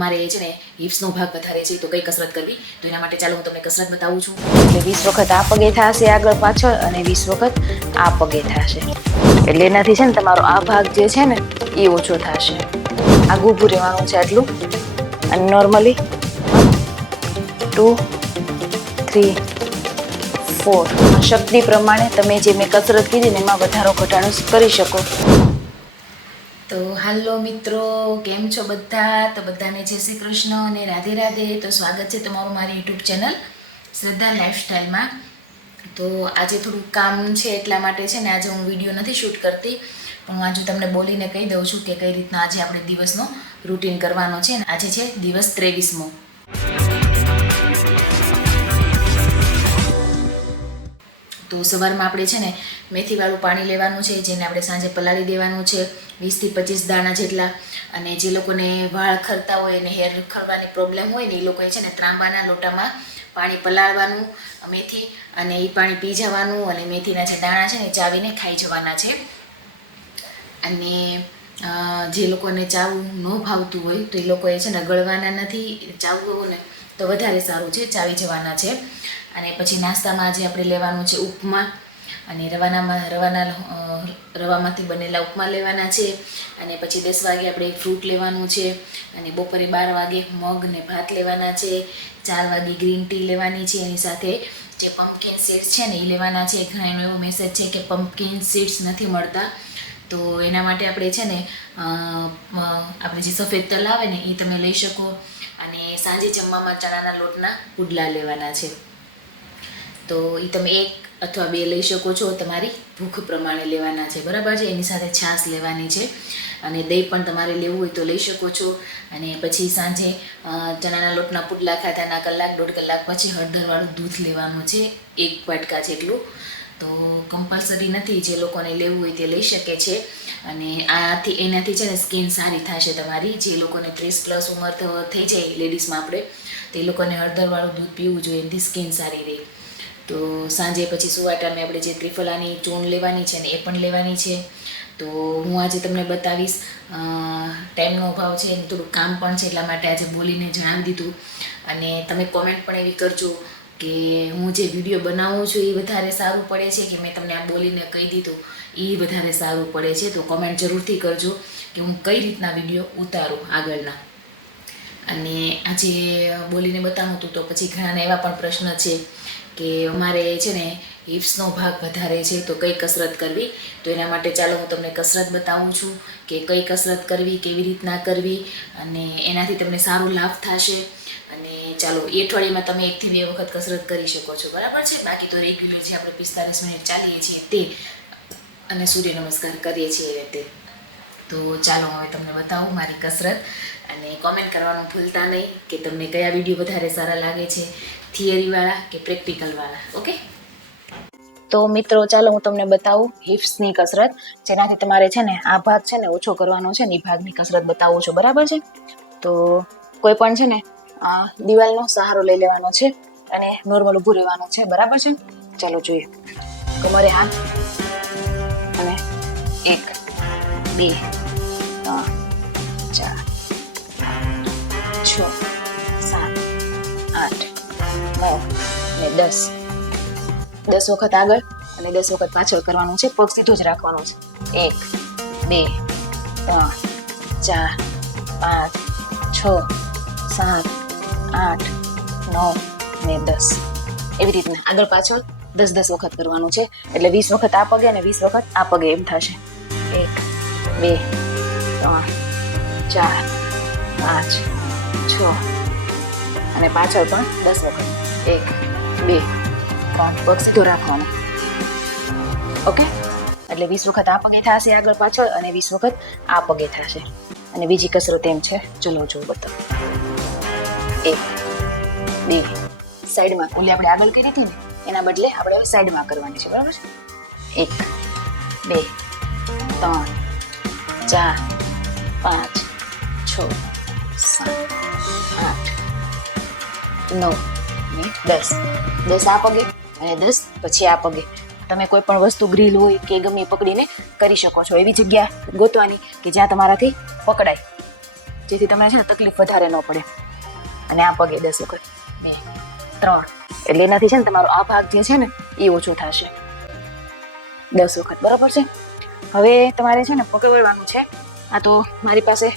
મારે છે ને હિપ્સનો ભાગ વધારે છે, તો કઈ કસરત કરવી. તો એના માટે ચાલો હું તમને કસરત બતાવું છું. એટલે વીસ વખત આ પગે થશે આગળ પાછળ અને વીસ વખત આ પગે થશે. એટલે એનાથી છે ને તમારો આ ભાગ જે છે ને એ ઓછો થશે. આગું ઊભું રહેવાનું છે આટલું. અને નોર્મલી ટુ થ્રી ફોર શક્તિ પ્રમાણે તમે જે મેં કસરત કીધી ને એમાં વધારો ઘટાડો કરી શકો. તો હાલો મિત્રો, કેમ છો બધા? તો બધાને જય શ્રી કૃષ્ણ અને રાધે રાધે. તો સ્વાગત છે તમારું મારી યુટ્યુબ ચેનલ શ્રદ્ધા લાઈફસ્ટાઈલમાં. તો આજે થોડું કામ છે એટલા માટે છે ને આજે હું વીડિયો નથી શૂટ કરતી, પણ હું આજે તમને બોલીને કહી દઉં છું કે કઈ રીતના આજે આપણે દિવસનો રૂટીન કરવાનો છે. આજે છે દિવસ ત્રેવીસમો. તો સવારમાં આપણે છે ને મેથીવાળું પાણી લેવાનું છે, જેને આપણે સાંજે પલાળી દેવાનું છે. વીસથી પચીસ દાણા જેટલા. અને જે લોકોને વાળ ખરતા હોય અને હેર ખરવાની પ્રોબ્લેમ હોય ને એ લોકોએ છે ને ત્રાંબાના લોટામાં પાણી પલાળવાનું, મેથી અને એ પાણી પી જવાનું અને મેથીના જે દાણા છે ને ચાવીને ખાઈ જવાના છે. અને જે લોકોને ચાવું ન ભાવતું હોય તો એ લોકોએ છે ને ગળવાના નથી ચાવવું ને તો વધારે સારું છે, ચાવી જવાના છે. અને પછી નાસ્તામાં જે આપણે લેવાનું છે ઉપમા અને રવાનામાં, રવાના રવામાંથી બનેલા ઉપમા લેવાના છે અને પછી દસ વાગે આપણે ફ્રૂટ લેવાનું છે અને બપોરે બાર વાગે મગ ને ભાત લેવાના છે, ચાર વાગે ગ્રીન ટી લેવાની છે, એની સાથે જે પમ્પકિન સીડ્સ છે ને એ લેવાના છે. ઘણા એનો એવો મેસેજ છે કે પમ્પકિન સીડ્સ નથી મળતા. તો એના માટે આપણે છે ને આપણે જે સફેદ તલ આવે ને એ તમે લઈ શકો અને સાંજે જમવામાં ચણાના લોટના પુડલા લેવાના છે. તો એ તમે એક અથવા બે લઈ શકો છો. તમારી ભૂખ પ્રમાણે લેવાના છે. બરાબર છે? એની સાથે છાશ લેવાની છે. અને દહીં પણ તમારે લેવું હોય તો લઈ શકો છો. અને પછી સાંજે ચણાના લોટના પુડલા ખાતાના કલાક, દોઢ કલાક પછી હળદરવાળું દૂધ લેવાનું છે. એક વાટકા જેટલું. તો કમ્પલસરી નથી જે લોકોને લેવું હોય તે લઈ શકે છે. અને આથી, એનાથી છે ને સ્કિન સારી થશે તમારી. જે લોકોને ત્રીસ પ્લસ ઉંમર થઈ જાય લેડીઝમાં આપણે, તે લોકોને હળદરવાળું દૂધ પીવું જોઈએ. એનાથી સ્કિન સારી રહે. તો સાંજે પછી સુવા ટાઈમે આપણે જે ત્રિફલાની ચૂર્ણ લેવાની છે ને એ પણ લેવાની છે. તો હું આજે તમને બતાવીશ ટાઈમનો અભાવ છે થોડું કામ પણ છે, એટલા માટે આજે બોલીને જણાવી દીધું. અને તમે કોમેન્ટ પણ એવી કરજો કે હું જે વીડિયો બનાવું છું એ વધારે સારું પડે છે કે મેં તમને આ બોલીને કહી દીધું, એ વધારે સારું પડે છે. તો કોમેન્ટ જરૂરથી કરજો કે હું કઈ રીતના વીડિયો ઉતારું આગળના. અને આજે બોલીને બતાવું હતું તો પછી ઘણાના એવા પણ પ્રશ્ન છે કે અમારે છે ને હિપ્સનો ભાગ વધારે છે તો કઈ કસરત કરવી? તો એના માટે ચાલો હું તમને કસરત બતાવું છું કે કઈ કસરત કરવી, કેવી રીતના કરવી અને એનાથી તમને સારો લાભ થશે. અને ચાલો એ અઠવાડિયામાં તમે એકથી બે વખત કસરત કરી શકો છો. બરાબર છે? બાકી તો રેગ્યુલર જે આપણે પિસ્તાલીસ મિનિટ ચાલીએ છીએ તે અને સૂર્ય નમસ્કાર કરીએ છીએ એ રીતે. તો ચાલો હવે તમને બતાવું મારી કસરત અને કોમેન્ટ કરવાનું ભૂલતા નહીં કે તમને કયા વીડિયો વધારે સારા લાગે છે થિયરીવાળા કે પ્રેક્ટિકલવાળા ઓકે તો મિત્રો, ચાલો હું તમને બતાવું હિપ્સની કસરત. જેનાથી તમારે છે ને, આ ભાગ છે ને, ઓછો કરવાનો છે ને એ ભાગની કસરત બતાવું છું, બરાબર છે? તો કોઈ પણ છે ને દિવાલનો સહારો લઈ લેવાનો છે અને નોર્મલ ઊભું રહેવાનું છે, બરાબર છે? ચાલો જોઈએ. કમરે હાથ અને એક, બે, ત્રણ, ચાર છ નવ ને દસ. દસ વખત આગળ અને દસ વખત પાછળ કરવાનું છે. પગ સીધો જ રાખવાનો છે. એક, બે, ત્રણ, ચાર, પાંચ, છ, સાત, આઠ, નવ ને દસ. એવી રીતના આગળ પાછળ દસ દસ વખત કરવાનું છે. એટલે વીસ વખત આ પગે અને વીસ વખત આ પગે એમ થશે. એક, બે, ત્રણ, ચાર, પાંચ, છ. અને પાછળ પણ દસ વખત. એક, બે, ત્રણ. પગ સીધો રાખવાનો. ઓકે એટલે વીસ વખત આ પગે થશે આગળ પાછળ અને વીસ વખત આ પગે થશે. અને બીજી કસરત એમ છે, ચલો જો બતાવો. એક, બે. સાઈડમાં ઓલી આપણે આગળ કરી હતી ને, એના બદલે આપણે હવે સાઈડમાં કરવાની છે, બરાબર છે? એક, બે, ત્રણ, ચાર, પાંચ, છ, સાત, આઠ, નવ દસ. દસ આ પગે અને દસ, પછી આ પગે. તમે કોઈ પણ વસ્તુ ગ્રીલ હોય કે ગમે પકડીને કરી શકો છો. એવી જગ્યા ગોતવાની કે જ્યાં તમારાથી પકડાય. જેથી તમને છે ને તકલીફ વધારે ન પડે. અને આ પગે દસ વખત. બે, ત્રણ. એટલે એનાથી છે ને તમારો આ ભાગ જે છે ને, એ ઓછો થશે. દસ વખત. બરાબર છે? હવે તમારે છે ને પકડવાનું છે. આ તો મારી પાસે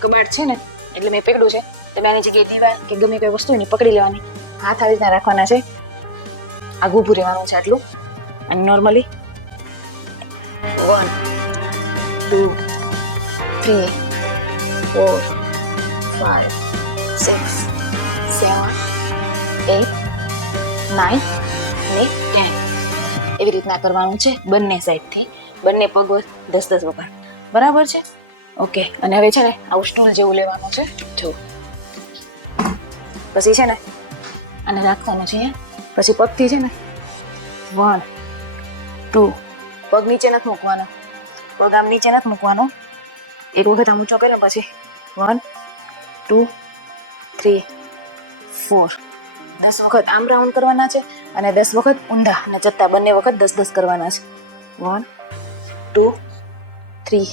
કબાટ છે ને, એટલે મેં પકડ્યું છે. તમે આની જગ્યાએ દીવાલ કે ગમે કોઈ વસ્તુ એને પકડી લેવાની. હાથ આવી રીતના રાખવાના છે? આગું ઊભું રહેવાનું છે આટલું? અને normally one two three four five six seven eight nine અને ટેન એવી રીતના કરવાનું છે બંને સાઈડથી. બંને પગ દસ દસ વખત બરાબર છે? ઓકે, અને હવે છે ને આવું સ્ટૂલ જેવું લેવાનું છે. જો. પછી છે ને આને રાખવાનું છે પછી પગથી છે ને? One two. પગ નીચે નથી મૂકવાનો. પગ આમ નીચે નથી મૂકવાનો. એક વખત આમ ઊંચો કર્યો પછી. One two three four. દસ વખત આમ રાઉન્ડ કરવાના છે અને દસ વખત ઊંધા અને ચત્તા બંને વખત દસ દસ કરવાના છે. One two three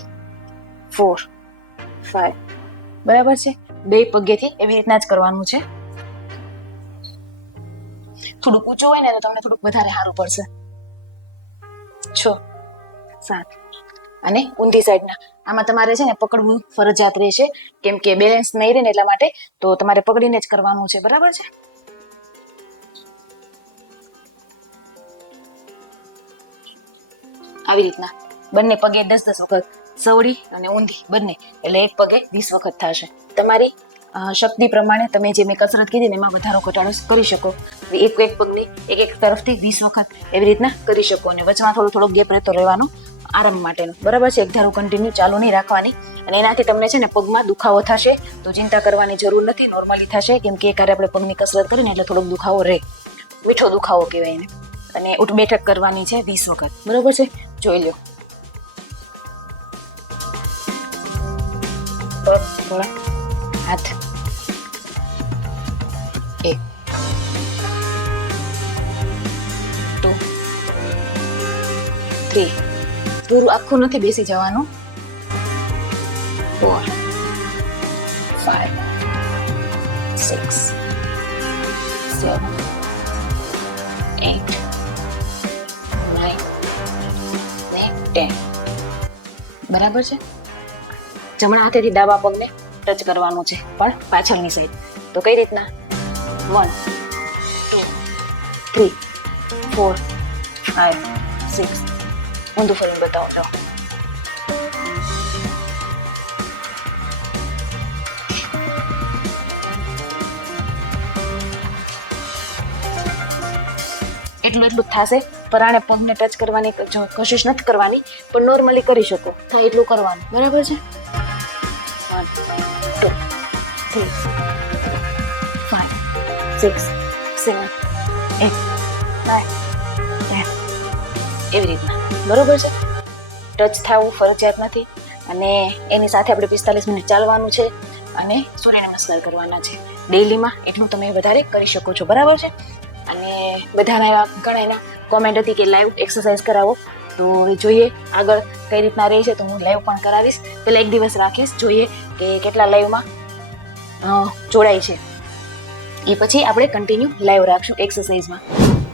four five. બરાબર છે? બે પગેથી એવી રીતના જ કરવાનું છે. થોડુંક ઊંચું હોય ને તો તમને થોડુંક વધારે સારું પડશે. છ. સાત. અને ઊંધી સાઈડના. આમાં તમારે છે ને પકડવું ફરજિયાત રહેશે. કેમ કે બેલેન્સ નહીં રહે ને એટલા માટે તો તમારે પકડીને જ કરવાનું છે. બરાબર છે? આવી રીતના. બંને પગે દસ દસ વખત સવડી અને ઊંધી. બંને. એટલે એક પગે વીસ વખત થશે. તમારી શક્તિ પ્રમાણે તમે જે મેં કસરત કીધી ને એમાં વધારો ઘટાડો કરી શકો. એક એક પગની એક એક તરફથી વીસ વખત એવી રીતના કરી શકો અને વચમાં થોડો થોડો ગેપ રહેતો રહેવાનો આરામ માટેનો. બરાબર છે? એક ધારું કન્ટિન્યુ ચાલુ નહીં રાખવાની. અને એનાથી તમને છે ને પગમાં દુખાવો થશે, તો ચિંતા કરવાની જરૂર નથી નોર્મલી થશે, કેમ કે એકારે આપણે પગની કસરત કરીને એટલે થોડોક દુખાવો રહે. મીઠો દુખાવો કહેવાય એને. અને ઉઠ બેઠક કરવાની છે વીસ વખત. બરાબર છે? જોઈ લો હાથ. થ્રી પૂરું આખું નથી બેસી જવાનું four five six seven eight nine ને ટેન બરાબર છે? જમણા હાથેથી ડાબા પગને ટચ કરવાનું છે. પણ પાછળની સાઈડ તો કઈ રીતના? One two three four five six ઊંધું ફરીને બતાવો જાઓ એટલું એટલું થશે. આને પગને ટચ કરવાની કોશિશ નથી કરવાની, પણ નોર્મલી કરી શકો. થાય એટલું કરવાનું. બરાબર છે? વન ટુ સિક્સ એવી રીતના. બરોબર છે? ટચ થવું ફરજિયાત નથી અને એની સાથે આપણે પિસ્તાલીસ મિનિટ ચાલવાનું છે અને સૂર્ય નમસ્કાર કરવાના છે. ડેઈલીમાં એટલું તમે વધારે કરી શકો છો, બરાબર છે? અને બધાના એવા ઘણા એના કોમેન્ટ હતી કે લાઈવ એક્સરસાઇઝ કરાવો. તો હવે જોઈએ આગળ કઈ રીતના રહે છે, તો હું લાઈવ પણ કરાવીશ. પહેલાં એક દિવસ રાખીશ, જોઈએ કે કેટલા લાઈવમાં જોડાય છે. એ પછી આપણે કન્ટિન્યુ લાઈવ રાખશું એક્સરસાઇઝમાં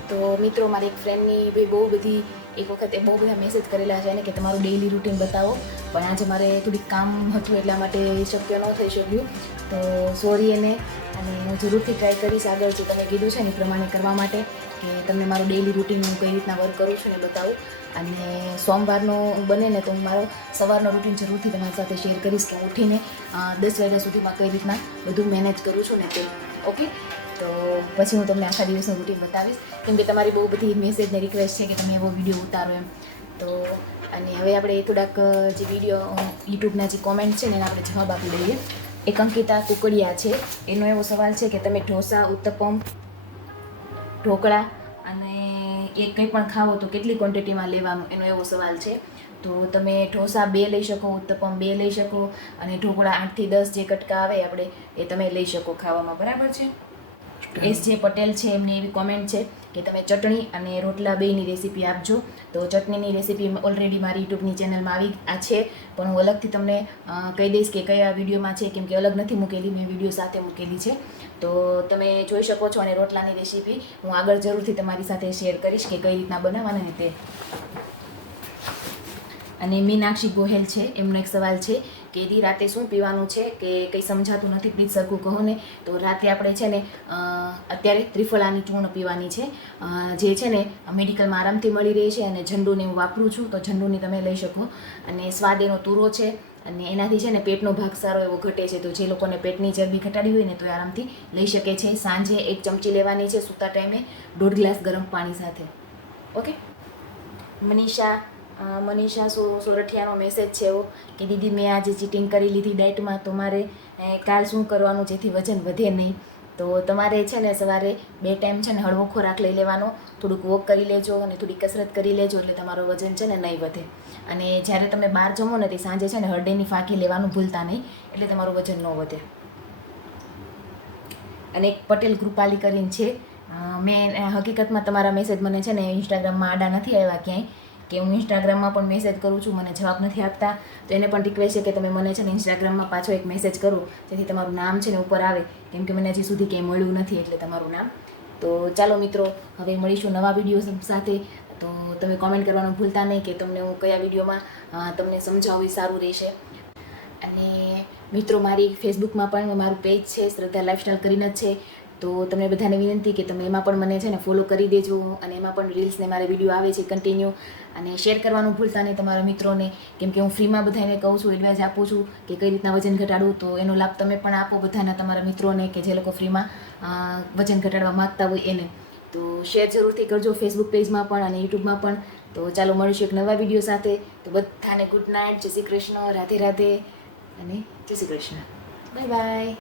તો મિત્રો, મારી એક ફ્રેન્ડની બી બહુ બધી એક વખત બહુ બધા મેસેજ કરેલા છે ને કે તમારું ડેઈલી રૂટીન બતાવો. પણ આજે મારે થોડીક કામ હતું એટલા માટે શક્ય ન થઈ શક્યું. તો સોરી એને. અને હું જરૂરથી ટ્રાય કરીશ આગળ જે તમે કીધું છે ને એ પ્રમાણે કરવા માટે કે તમને મારું ડેઈલી રૂટીન હું કઈ રીતના વર્ક કરું છું ને બતાવું. અને સોમવારનો બને ને તો હું મારો સવારનો રૂટીન જરૂરથી તમારી સાથે શેર કરીશ કે ઉઠીને દસ વાગ્યા સુધીમાં કઈ રીતના બધું મેનેજ કરું છું ને તે. ઓકે તો પછી હું તમને આખા દિવસનું રૂટીન બતાવીશ. કેમ કે તમારી બહુ બધી મેસેજને રિક્વેસ્ટ છે કે તમે એવો વીડિયો ઉતારો એમ. તો અને હવે આપણે થોડાક જે વીડિયો યુટ્યુબના જે કોમેન્ટ છે ને એના આપણે જવાબ આપી દઈએ. એક અંકિતા કુકડિયા છે. એનો એવો સવાલ છે કે તમે ઢોસા, ઉત્તપમ, ઢોકળા અને એ કંઈ પણ ખાવો તો કેટલી ક્વોન્ટિટીમાં લેવાનું? એનો એવો સવાલ છે. તો તમે ઢોસા બે લઈ શકો, ઉત્તપમ બે લઈ શકો અને ઢોકળા આઠથી દસ જે કટકા આવે આપણે, એ તમે લઈ શકો ખાવામાં. બરાબર છે? એસ જે પટેલ છે, એમની એવી કોમેન્ટ છે કે તમે ચટણી અને રોટલા બેયની રેસીપી આપજો. તો ચટણીની રેસીપી ઓલરેડી મારી યુટ્યુબની ચેનલમાં આવી આ છે. પણ હું અલગથી તમને કહી દઈશ કે કયા વિડીયોમાં છે, કેમ કે અલગ નથી મૂકેલી, મેં વીડિયો સાથે મૂકેલી છે. તો તમે જોઈ શકો છો અને રોટલાની રેસીપી હું આગળ જરૂરથી તમારી સાથે શેર કરીશ કે કઈ રીતના બનાવવાની તે. અને મીનાક્ષી ગોહેલ છે. એમનો એક સવાલ છે કે દી રાતે શું પીવાનું છે કે કંઈ સમજાતું નથી? પ્લીઝ સરખું કહો ને. તો રાતે આપણે છે ને અત્યારે ત્રિફળાની ચૂર્ણ પીવાની છે. જે છે ને, મેડિકલમાં આરામથી મળી રહે છે અને ઝંડુને હું વાપરું છું, તો ઝંડુની તમે લઈ શકો. અને સ્વાદ એનો તૂરો છે અને એનાથી છે ને, પેટનો ભાગ સારો એવો ઘટે છે. તો જે લોકોને પેટની ચરબી ઘટાડી હોય ને, તો એ આરામથી લઈ શકે છે. સાંજે એક ચમચી લેવાની છે સૂતા ટાઈમે. દોઢ ગ્લાસ ગરમ પાણી સાથે. ઓકે? મનીષા મનીષા સો, સોરઠિયાનો મેસેજ છે એવો કે, દીદી, મેં આજે ચીટિંગ કરી લીધી ડાયટમાં તો મારે કાલ શું કરવાનું? જેથી વજન વધે નહીં. તો તમારે છે ને સવારે બે ટાઈમ છે ને હળવો ખોરાક લઈ લેવાનો. થોડુંક વોક કરી લેજો અને થોડી કસરત કરી લેજો એટલે તમારો વજન છે ને નહીં વધે. અને જ્યારે તમે બહાર જમો ને, તે સાંજે છે ને હળદેની ફાંકી લેવાનું ભૂલતા નહીં, એટલે તમારું વજન ન વધે. અને એક પટેલ કૃપાલી કરીને છે મેં હકીકતમાં તમારા મેસેજ મને છે ને ઇન્સ્ટાગ્રામમાં આડા નથી આવ્યા ક્યાંય. કે હું ઇન્સ્ટાગ્રામમાં પણ મેસેજ કરું છું, મને જવાબ નથી આપતા, તો એને પણ રિક્વેસ્ટ છે કે તમે મને છે ને ઇન્સ્ટાગ્રામમાં પાછો એક મેસેજ કરો, જેથી તમારું નામ છે ને ઉપર આવે, કેમ કે મને હજી સુધી ક્યાંય મળ્યું નથી એટલે તમારું નામ. તો ચાલો મિત્રો, હવે મળીશું નવા વીડિયો સાથે. તો તમે કોમેન્ટ કરવાનું ભૂલતા નહીં કે તમને હું કયા વિડીયોમાં તમને સમજાવું એ સારું રહેશે. અને મિત્રો, મારી ફેસબુકમાં પણ મારું પેજ છે, શ્રદ્ધા લાઇફસ્ટાઈલ કરીને જ છે. તો તમને બધાને વિનંતી કે તમે એમાં પણ મને છે ને ફોલો કરી દેજો અને એમાં પણ રીલ્સને મારે વીડિયો આવે છે કન્ટિન્યુ અને શેર કરવાનું ભૂલતા નહીં તમારા મિત્રોને. કેમ કે હું ફ્રીમાં બધાને કહું છું એડવાઇસ આપું છું કે કઈ રીતના વજન ઘટાડવું, તો એનો લાભ તમે પણ આપો બધાના તમારા મિત્રોને કે જે લોકો ફ્રીમાં વજન ઘટાડવા માંગતા હોય એને. તો શેર જરૂરથી કરજો ફેસબુક પેજમાં પણ અને યુટ્યુબમાં પણ. તો ચાલો, મળીશું એક નવા વીડિયો સાથે. તો બધાને ગુડ નાઇટ જય શ્રી કૃષ્ણ. રાધે રાધે. અને જય શ્રી કૃષ્ણ. Bye bye